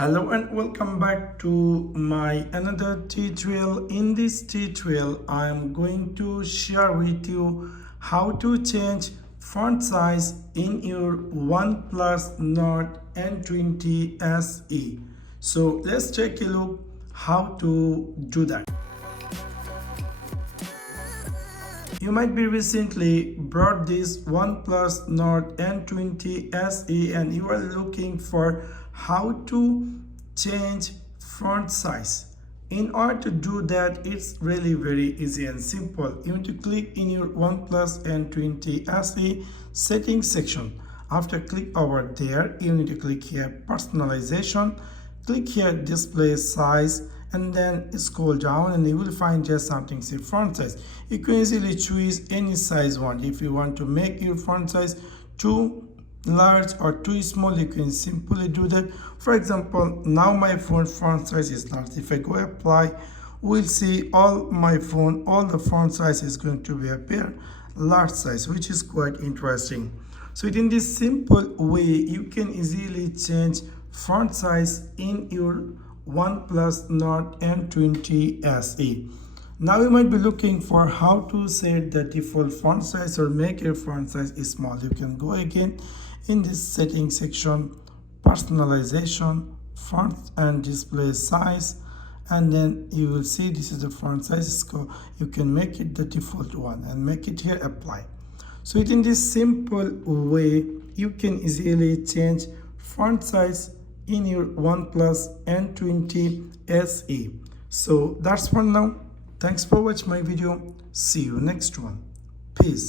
Hello and welcome back to my another tutorial. In this tutorial I am going to share with you how to change font size in your OnePlus Nord N20 SE. So let's take a look how to do that. You might be recently bought this OnePlus Nord N20 SE and you are looking for how to change font size. In order to do that, it's really very easy and simple. You need to click in your OnePlus N20 SE settings section. After click over there, you need to click here personalization, click here display size, and then scroll down and you will find just something say font size. You can easily choose any size one. If you want to make your font size too large or too small, you can simply do that. For example, now my font size is large. If I go apply, we'll see all the font size is going to be appear large size, which is quite interesting. So in this simple way, you can easily change font size in your OnePlus Nord N20 SE. Now you might be looking for how to set the default font size or make your font size small. You can go again in this settings section, personalization, font and display size, and then you will see this is the font size. You can make it the default one and make it here apply. So in this simple way, you can easily change font size in your OnePlus N20 SE. So that's for now. Thanks for watching my video. See you next one. Peace.